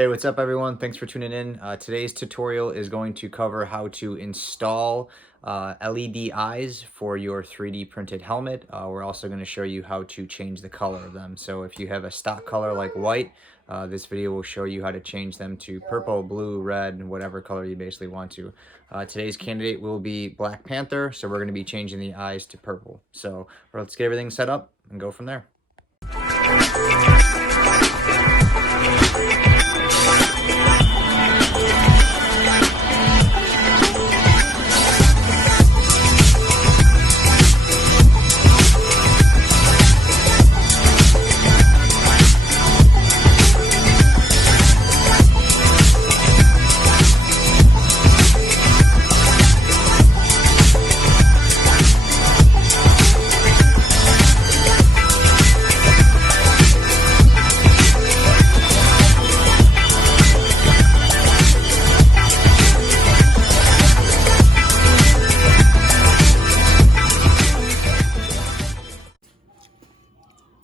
Hey, what's up everyone? Thanks for tuning in. Today's tutorial is going to cover how to install LED eyes for your 3D printed helmet. We're also going to show you how to change the color of them. So if you have a stock color like white, this video will show you how to change them to purple, blue, red, whatever color you basically want to. Today's candidate will be Black Panther, so we're going to be changing the eyes to purple. So let's get everything set up and go from there.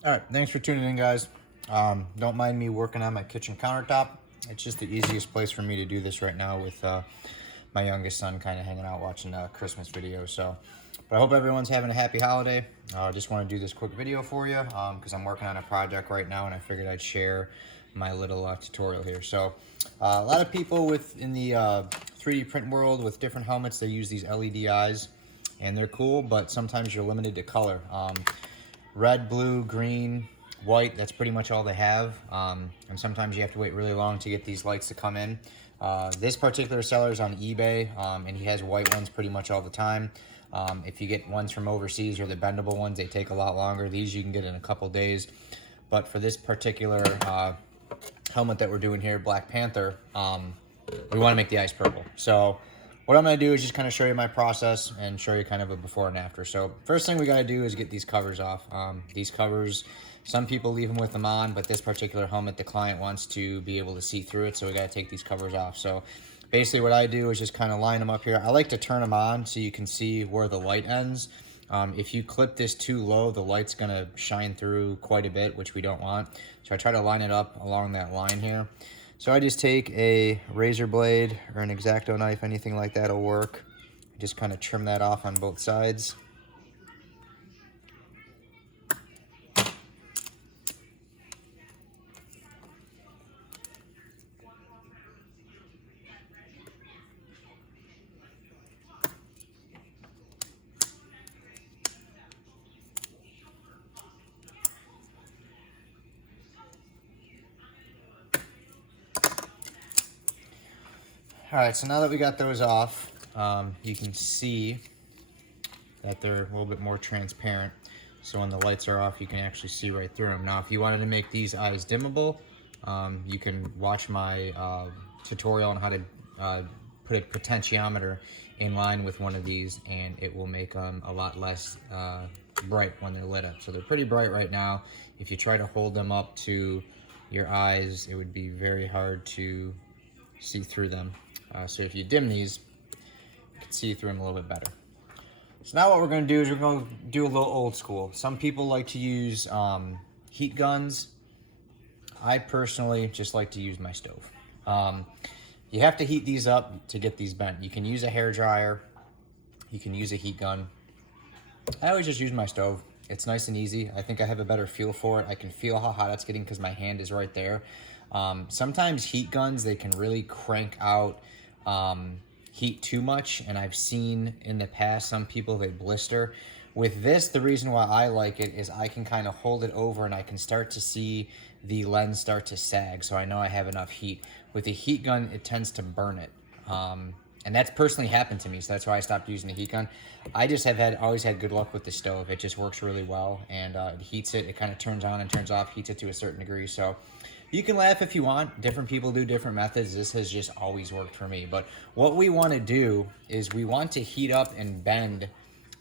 All right, thanks for tuning in, guys. Don't mind me working on my kitchen countertop. It's just the easiest place for me to do this right now with my youngest son kind of hanging out watching a Christmas video. But I hope everyone's having a happy holiday. I just want to do this quick video for you because I'm working on a project right now and I figured I'd share my little tutorial here. So a lot of people in the 3D print world with different helmets, they use these LED eyes and they're cool, but sometimes you're limited to color. Red, blue, green, white, that's pretty much all they have. And sometimes you have to wait really long to get these lights to come in. This particular seller is on eBay, and he has white ones pretty much all the time. If you get ones from overseas or the bendable ones, they take a lot longer. These you can get in a couple days. But for this particular helmet that we're doing here, Black Panther, we want to make the eyes purple. So what I'm going to do is just kind of show you my process and show you kind of a before and after. So first thing we got to do is get these covers off. These covers, some people leave them with them on, but this particular helmet, the client wants to be able to see through it, so we got to take these covers off. So basically what I do is just kind of line them up here. I like to turn them on so you can see where the light ends. If you clip this too low, the light's going to shine through quite a bit, which we don't want. So I try to line it up along that line here. So I just take a razor blade or an X-Acto knife, anything like that will work. Just kind of trim that off on both sides. All right, so now that we got those off, you can see that they're a little bit more transparent. So when the lights are off, you can actually see right through them. Now, if you wanted to make these eyes dimmable, you can watch my tutorial on how to put a potentiometer in line with one of these, and it will make them a lot less bright when they're lit up. So they're pretty bright right now. If you try to hold them up to your eyes, it would be very hard to see through them. So if you dim these, you can see through them a little bit better. So now what we're going to do is we're going to do a little old school. Some people like to use heat guns. I personally just like to use my stove. You have to heat these up to get these bent. You can use a hair dryer. You can use a heat gun. I always just use my stove. It's nice and easy. I think I have a better feel for it. I can feel how hot it's getting because my hand is right there. Sometimes heat guns, they can really crank out heat too much, and I've seen in the past some people, they blister. With this, the reason why I like it is I can kind of hold it over and I can start to see the lens start to sag, so I know I have enough heat. With a heat gun, it tends to burn it, and that's personally happened to me, so that's why I stopped using the heat gun. I just have always had good luck with the stove. It just works really well, and it heats it. It kind of turns on and turns off, heats it to a certain degree. So you can laugh if you want. Different people do different methods. This has just always worked for me. But what we want to do is we want to heat up and bend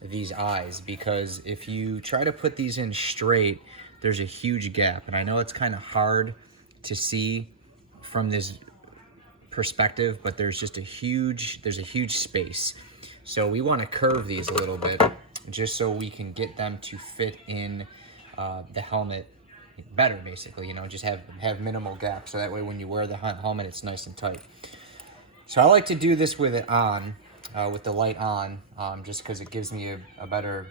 these eyes, because if you try to put these in straight, there's a huge gap. And I know it's kind of hard to see from this perspective, but there's a huge space. So we want to curve these a little bit just so we can get them to fit in the helmet better, basically, you know, just have minimal gaps. So that way when you wear the helmet, it's nice and tight. So I like to do this with it on, with the light on, just because it gives me a better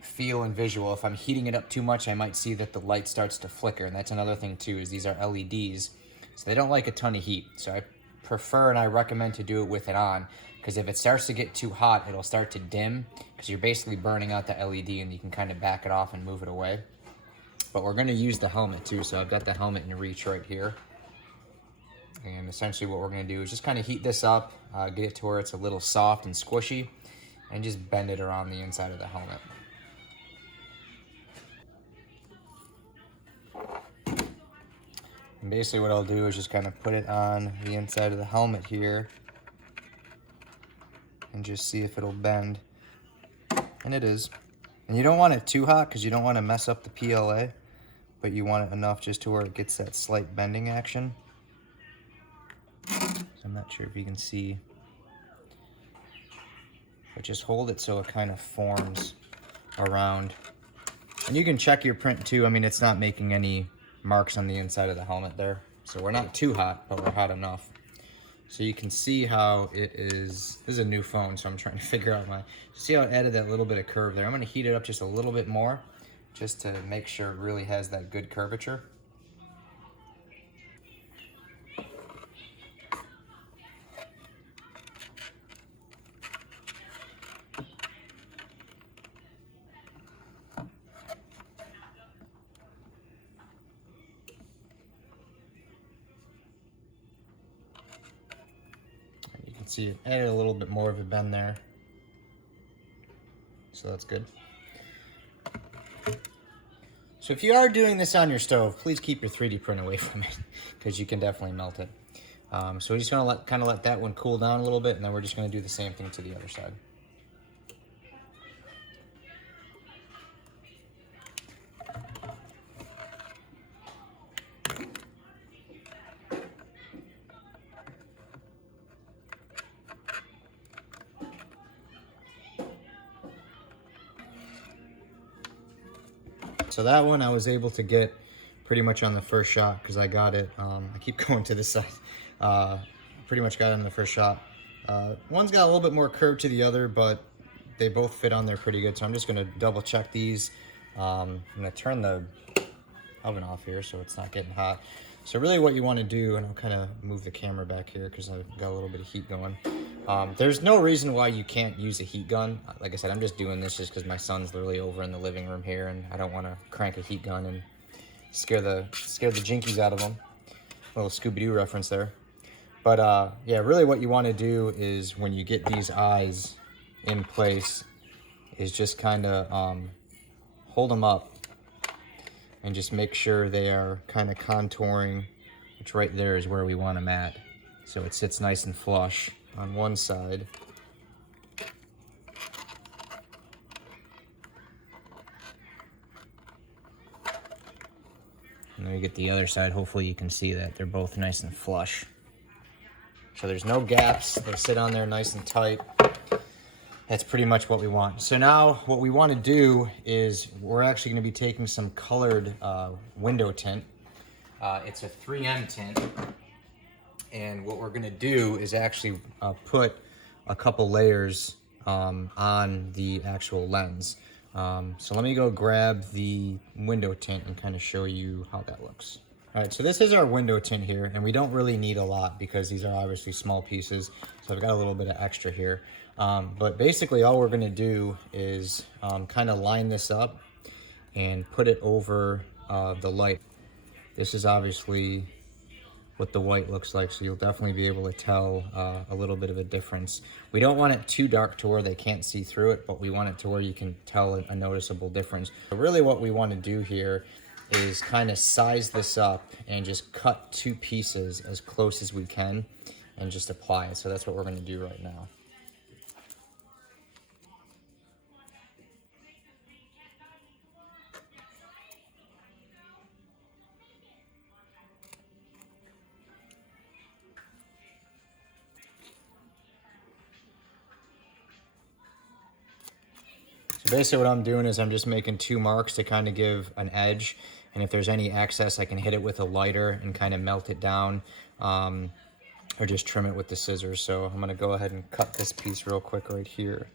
feel and visual. If I'm heating it up too much, I might see that the light starts to flicker. And that's another thing too, is these are LEDs, so they don't like a ton of heat. So I prefer and I recommend to do it with it on, because if it starts to get too hot, it'll start to dim, because you're basically burning out the LED, and you can kind of back it off and move it away. But we're going to use the helmet too, so I've got the helmet in reach right here. And essentially what we're going to do is just kind of heat this up, get it to where it's a little soft and squishy, and just bend it around the inside of the helmet. And basically what I'll do is just kind of put it on the inside of the helmet here and just see if it'll bend. And it is. And you don't want it too hot because you don't want to mess up the PLA, but you want it enough just to where it gets that slight bending action. So I'm not sure if you can see, but just hold it so it kind of forms around. And you can check your print too. I mean, it's not making any marks on the inside of the helmet there. So we're not too hot, but we're hot enough. So you can see how it is. This is a new phone, so I'm trying to figure out see how it added that little bit of curve there. I'm gonna heat it up just a little bit more, just to make sure it really has that good curvature. See, it added a little bit more of a bend there, so that's good. So if you are doing this on your stove, please keep your 3D print away from it, because you can definitely melt it. So we're just gonna let that one cool down a little bit, and then we're just gonna do the same thing to the other side. So that one I was able to get pretty much on the first shot, because I got it. I keep going to this side. Pretty much got it on the first shot. One's got a little bit more curve to the other, but they both fit on there pretty good. So I'm just going to double check these. I'm going to turn the oven off here so it's not getting hot. So really what you want to do, and I'll kind of move the camera back here because I've got a little bit of heat going. There's no reason why you can't use a heat gun. Like I said, I'm just doing this just because my son's literally over in the living room here, and I don't want to crank a heat gun and scare the jinkies out of them. A little Scooby-Doo reference there. But yeah, really what you want to do is, when you get these eyes in place, is just kind of hold them up and just make sure they are kind of contouring, which right there is where we want them at. So it sits nice and flush on one side. And then we get the other side. Hopefully you can see that they're both nice and flush. So there's no gaps. They sit on there nice and tight. That's pretty much what we want. So now what we want to do is we're actually going to be taking some colored window tint. It's a 3M tint. And what we're going to do is actually put a couple layers on the actual lens. So let me go grab the window tint and kind of show you how that looks. All right, so this is our window tint here, and we don't really need a lot because these are obviously small pieces. So I've got a little bit of extra here. But basically all we're gonna do is kind of line this up and put it over the light. This is obviously what the white looks like, so you'll definitely be able to tell a little bit of a difference. We don't want it too dark to where they can't see through it, but we want it to where you can tell a noticeable difference. So really what we want to do here is kind of size this up and just cut two pieces as close as we can and just apply it. So that's what we're going to do right now. So basically what I'm doing is I'm just making two marks to kind of give an edge, And if there's any excess, I can hit it with a lighter and kind of melt it down, or just trim it with the scissors. So I'm gonna go ahead and cut this piece real quick right here.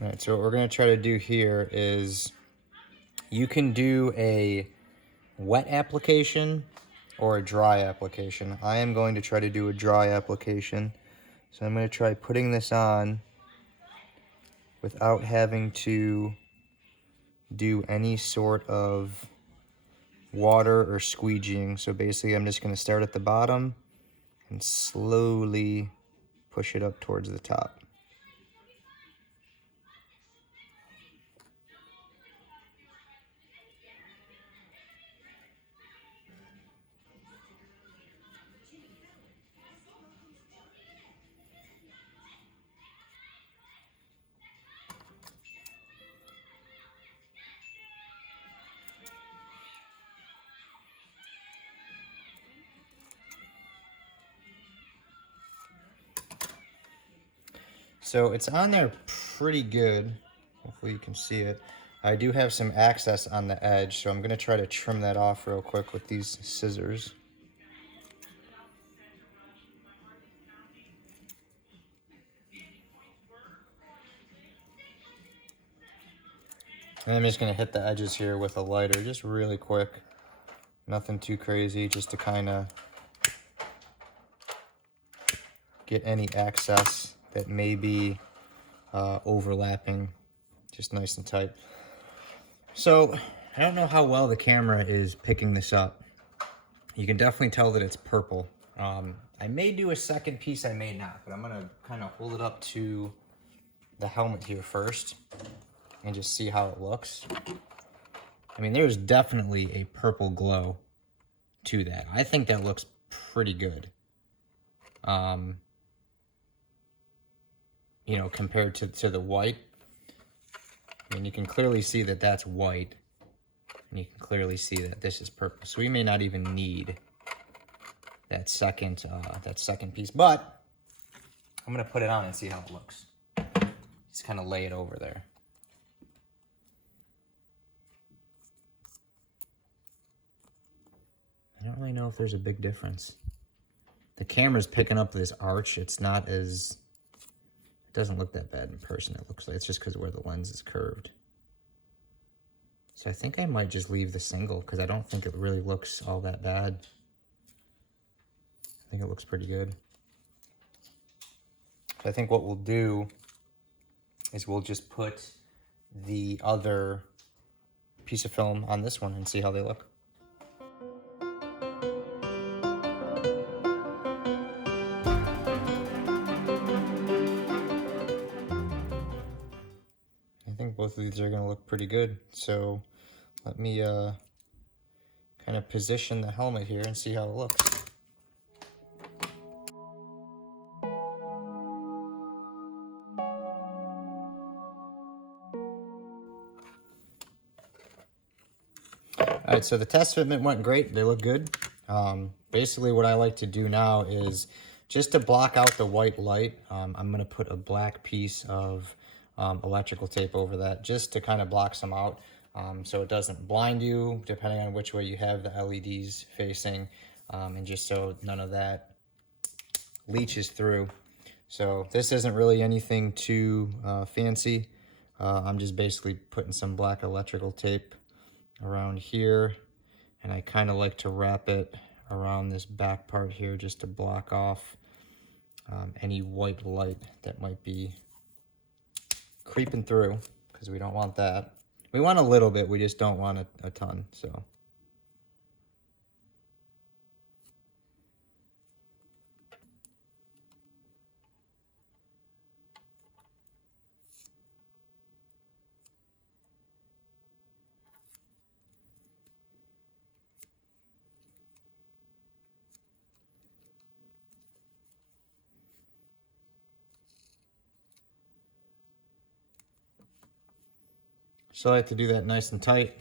All right, so what we're gonna try to do here is, you can do a wet application or a dry application. I am going to try to do a dry application. So I'm going to try putting this on without having to do any sort of water or squeegeeing. So basically I'm just going to start at the bottom and slowly push it up towards the top. So it's on there pretty good. Hopefully you can see it. I do have some excess on the edge, so I'm going to try to trim that off real quick with these scissors. And I'm just going to hit the edges here with a lighter, just really quick. Nothing too crazy, just to kind of get any excess that may be overlapping, just nice and tight. So I don't know how well the camera is picking this up. You can definitely tell that it's purple. I may do a second piece, I may not, but I'm gonna kind of hold it up to the helmet here first and just see how it looks. I mean, there's definitely a purple glow to that. I think that looks pretty good. You know, compared to the white. I mean, you can clearly see that that's white, and you can clearly see that this is purple. So we may not even need that second piece, but I'm gonna put it on and see how it looks. Just kind of lay it over there. I don't really know if there's a big difference. The camera's picking up this arch. It's not as, it doesn't look that bad in person. It looks like it's just because of where the lens is curved. So I think I might just leave the single because I don't think it really looks all that bad. I think it looks pretty good. So I think what we'll do is we'll just put the other piece of film on this one and see how they look. I think both of these are going to look pretty good. So let me kind of position the helmet here and see how it looks. All right, so the test fitment went great. They look good. Basically what I like to do now is just to block out the white light, I'm going to put a black piece of electrical tape over that just to kind of block some out, so it doesn't blind you depending on which way you have the LEDs facing, and just so none of that leaches through. So this isn't really anything too fancy. I'm just basically putting some black electrical tape around here, and I kind of like to wrap it around this back part here just to block off any white light that might be creeping through, because we don't want that. We want a little bit, we just don't want a ton. So I like to do that nice and tight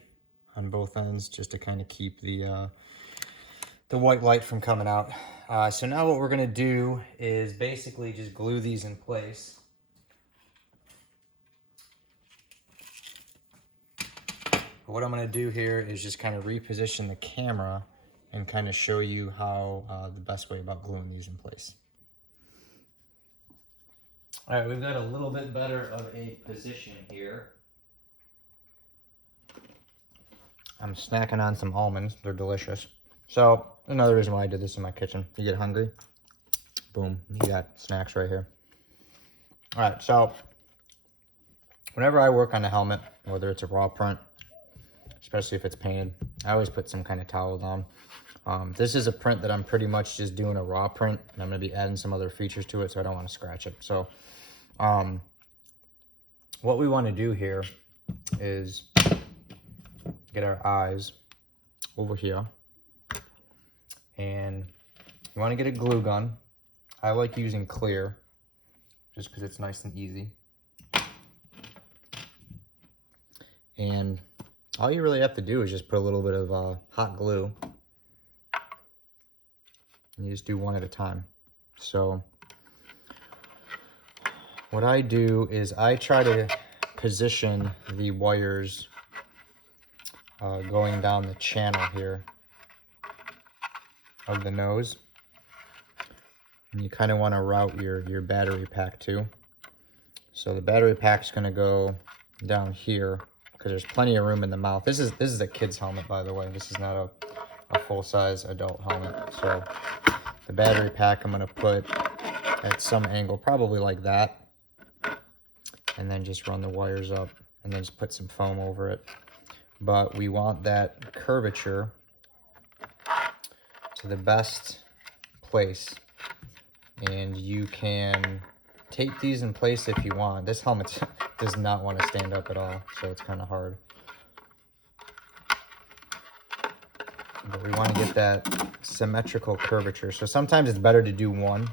on both ends just to kind of keep the white light from coming out. So now what we're going to do is basically just glue these in place. But what I'm gonna do here is just kind of reposition the camera and kind of show you how the best way about gluing these in place. All right, we've got a little bit better of a position here. I'm snacking on some almonds. They're delicious. So another reason why I did this in my kitchen. You get hungry, boom, you got snacks right here. All right, so whenever I work on a helmet, whether it's a raw print, especially if it's painted, I always put some kind of towel down. This is a print that I'm pretty much just doing a raw print, and I'm going to be adding some other features to it, so I don't want to scratch it. So what we want to do here is get our eyes over here, and you want to get a glue gun. I like using clear just because it's nice and easy. And all you really have to do is just put a little bit of hot glue, and you just do one at a time. So what I do is I try to position the wires going down the channel here of the nose. And you kind of want to route your battery pack too. So the battery pack's going to go down here because there's plenty of room in the mouth. This is a kid's helmet, by the way. This is not a full-size adult helmet. So the battery pack I'm going to put at some angle, probably like that, and then just run the wires up and then just put some foam over it. But we want that curvature to the best place, and you can tape these in place if you want. This helmet does not want to stand up at all, so it's kind of hard. But we want to get that symmetrical curvature. So sometimes it's better to do one,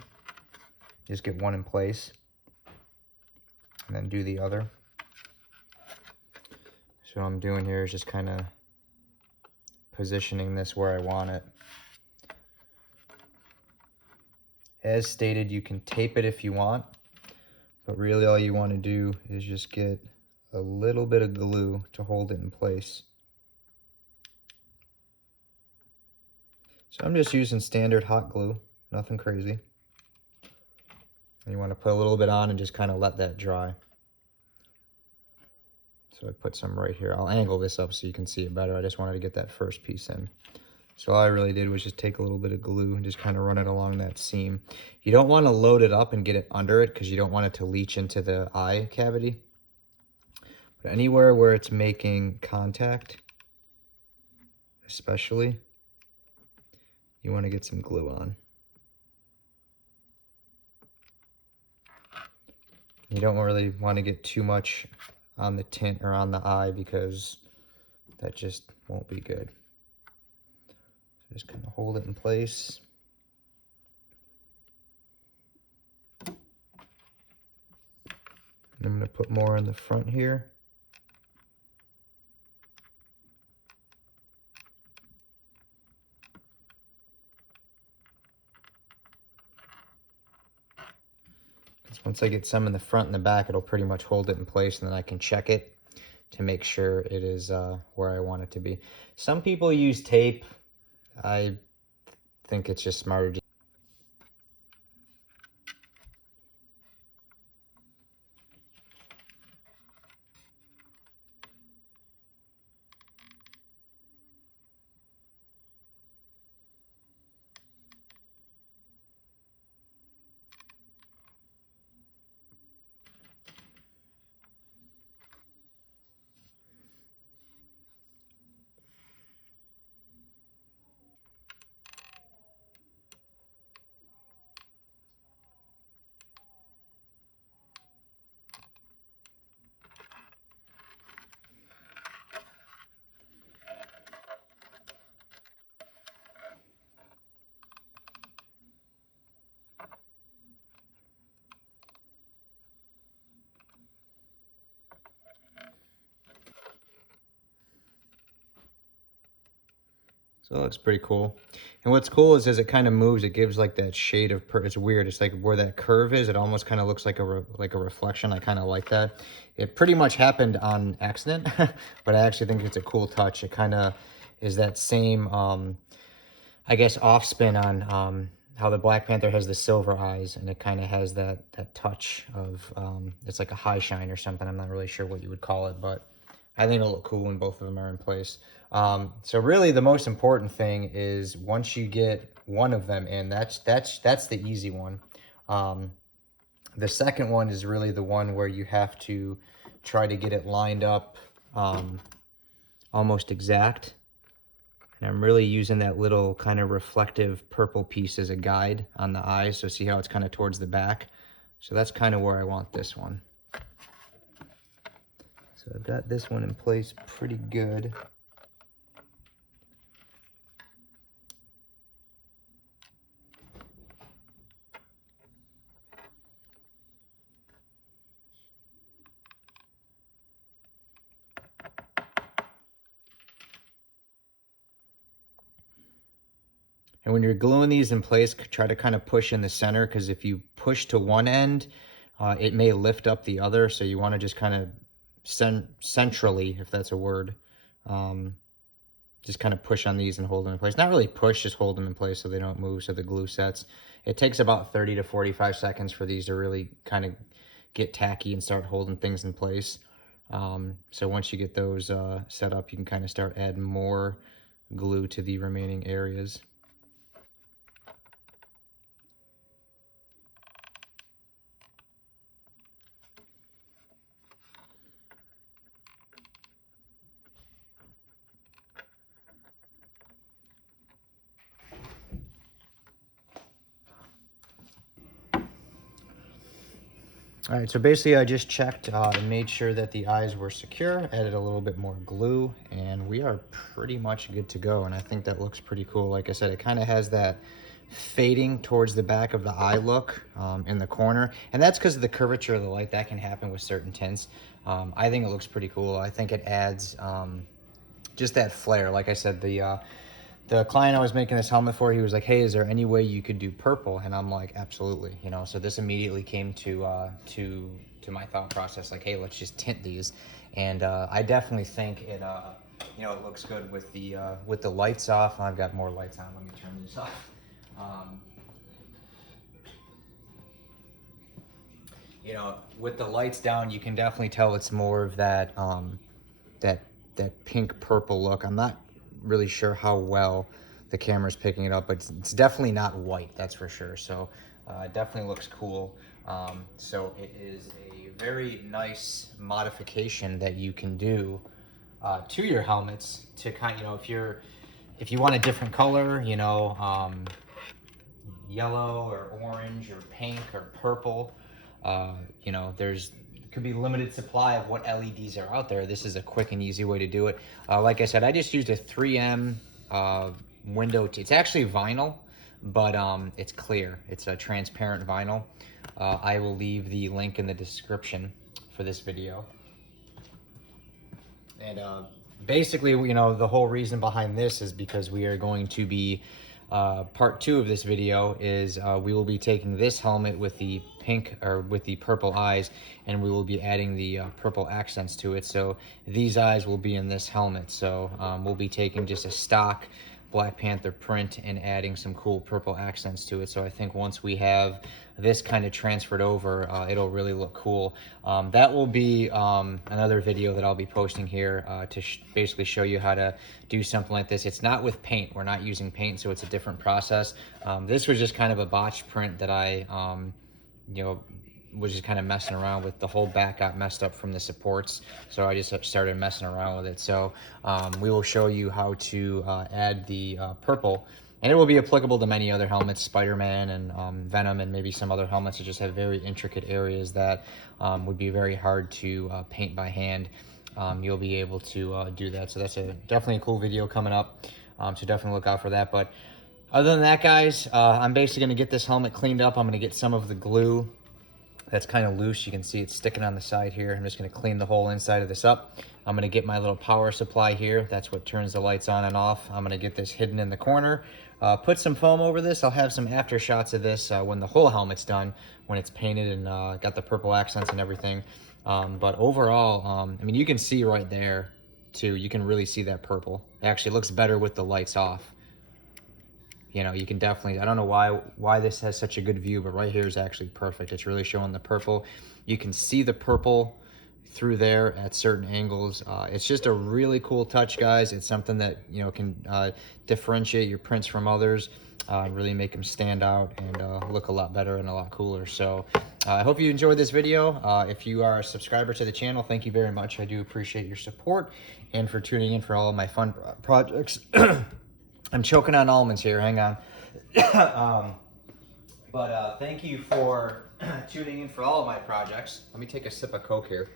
just get one in place, and then do the other. So what I'm doing here is just kind of positioning this where I want it. As stated, you can tape it if you want, but really all you want to do is just get a little bit of glue to hold it in place. So I'm just using standard hot glue, nothing crazy. And you want to put a little bit on and just kind of let that dry. So I put some right here. I'll angle this up so you can see it better. I just wanted to get that first piece in. So all I really did was just take a little bit of glue and just kind of run it along that seam. You don't want to load it up and get it under it because you don't want it to leach into the eye cavity. But anywhere where it's making contact, especially, you want to get some glue on. You don't really want to get too much on the tint or on the eye because that just won't be good. Just kind of hold it in place. And I'm going to put more in the front here. Once I get some in the front and the back, it'll pretty much hold it in place, and then I can check it to make sure it is where I want it to be. Some people use tape. I think it's just smarter to So it looks pretty cool. And what's cool is as it kind of moves, it gives like that shade of, it's weird. It's like where that curve is, it almost kind of looks like a reflection. I kind of like that. It pretty much happened on accident, but I actually think it's a cool touch. It kind of is that same, I guess, off spin on how the Black Panther has the silver eyes, and it kind of has that touch of, it's like a high shine or something. I'm not really sure what you would call it, but I think it'll look cool when both of them are in place. So really the most important thing is once you get one of them in, that's the easy one. The second one is really the one where you have to try to get it lined up almost exact. And I'm really using that little kind of reflective purple piece as a guide on the eyes. So see how it's kind of towards the back? So that's kind of where I want this one. So I've got this one in place pretty good. And when you're gluing these in place, try to kind of push in the center, because if you push to one end, it may lift up the other. So you want to just kind of centrally, if that's a word, just kind of push on these and hold them in place. Not really push, just hold them in place so they don't move, so the glue sets. It takes about 30 to 45 seconds for these to really kind of get tacky and start holding things in place. So once you get those set up, you can kind of start adding more glue to the remaining areas. All right, so basically I just checked and made sure that the eyes were secure, added a little bit more glue, and we are pretty much good to go. And I think that looks pretty cool. Like I said, it kind of has that fading towards the back of the eye look in the corner. And that's because of the curvature of the light. That can happen with certain tints. I think it looks pretty cool. I think it adds just that flair. Like I said, the client I was making this helmet for, he was like, hey, is there any way you could do purple? And I'm like, absolutely, you know. So this immediately came to my thought process, like, hey, let's just tint these. And I definitely think it you know, it looks good with the lights off. I've got more lights on. Let me turn these off. You know, with the lights down, you can definitely tell it's more of that that pink purple look. I'm not really sure how well the camera's picking it up, but it's definitely not white, that's for sure. So it definitely looks cool. So it is a very nice modification that you can do to your helmets to kind of, you know, if you want a different color, you know, yellow or orange or pink or purple, you know, could be limited supply of what LEDs are out there. This is a quick and easy way to do it. Like I said, I just used a 3M window. It's actually vinyl, but it's clear. It's a transparent vinyl. I will leave the link in the description for this video. And basically, you know, the whole reason behind this is because we are going to be part 2 of this video is we will be taking this helmet with the pink or with the purple eyes, and we will be adding the purple accents to it. So these eyes will be in this helmet. So we'll be taking just a stock Black Panther print and adding some cool purple accents to it. So I think once we have this kind of transferred over, it'll really look cool. That will be another video that I'll be posting here to basically show you how to do something like this. It's not with paint. We're not using paint, so it's a different process. This was just kind of a botched print that I, you know, was just kind of messing around with. The whole back got messed up from the supports, so I just started messing around with it. So we will show you how to add the purple, and it will be applicable to many other helmets, Spider-Man and Venom, and maybe some other helmets that just have very intricate areas that would be very hard to paint by hand. You'll be able to do that. So that's definitely a cool video coming up, so definitely look out for that. But other than that, guys, I'm basically going to get this helmet cleaned up. I'm going to get some of the glue that's kind of loose. You can see it's sticking on the side here. I'm just going to clean the whole inside of this up. I'm going to get my little power supply here. That's what turns the lights on and off. I'm going to get this hidden in the corner. Put some foam over this. I'll have some after shots of this when the whole helmet's done, when it's painted and got the purple accents and everything. But overall, I mean, you can see right there too. You can really see that purple. It actually looks better with the lights off. You know, you can definitely, I don't know why this has such a good view, but right here is actually perfect. It's really showing the purple. You can see the purple through there at certain angles. It's just a really cool touch, guys. It's something that, you know, can differentiate your prints from others, really make them stand out and look a lot better and a lot cooler. So I hope you enjoyed this video. If you are a subscriber to the channel, thank you very much. I do appreciate your support and for tuning in for all of my fun projects. I'm choking on almonds here, hang on. Thank you for tuning in for all of my projects. Let me take a sip of Coke here.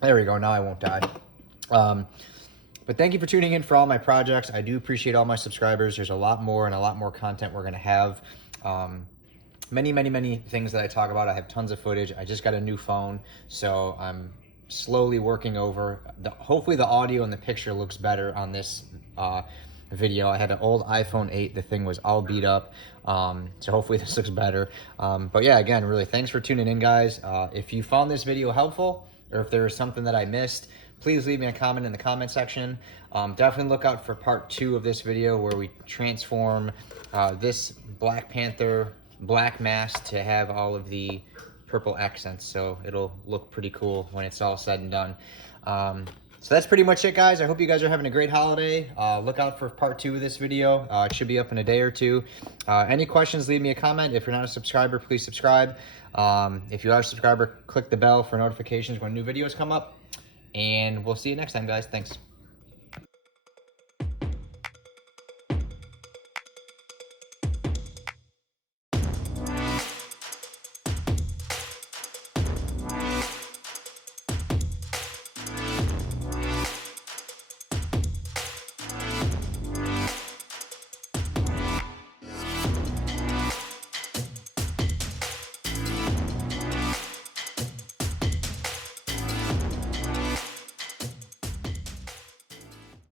There we go, now I won't die. But thank you for tuning in for all my projects. I do appreciate all my subscribers. There's a lot more and a lot more content we're gonna have. Many things that I talk about. I have tons of footage. I just got a new phone, so I'm slowly working over hopefully the audio and the picture looks better on this video. I had an old iPhone 8. The thing was all beat up, so hopefully this looks better. But yeah, again, really thanks for tuning in, guys. If you found this video helpful, or if there's something that I missed, please leave me a comment in the comment section. Definitely look out for part 2 of this video where we transform this Black Panther black mask to have all of the purple accents, so it'll look pretty cool when it's all said and done. So that's pretty much it, guys. I hope you guys are having a great holiday. Look out for part 2 of this video. It should be up in a day or two. Any questions, leave me a comment. If you're not a subscriber, please subscribe. If you are a subscriber, click the bell for notifications when new videos come up. And we'll see you next time, guys. Thanks.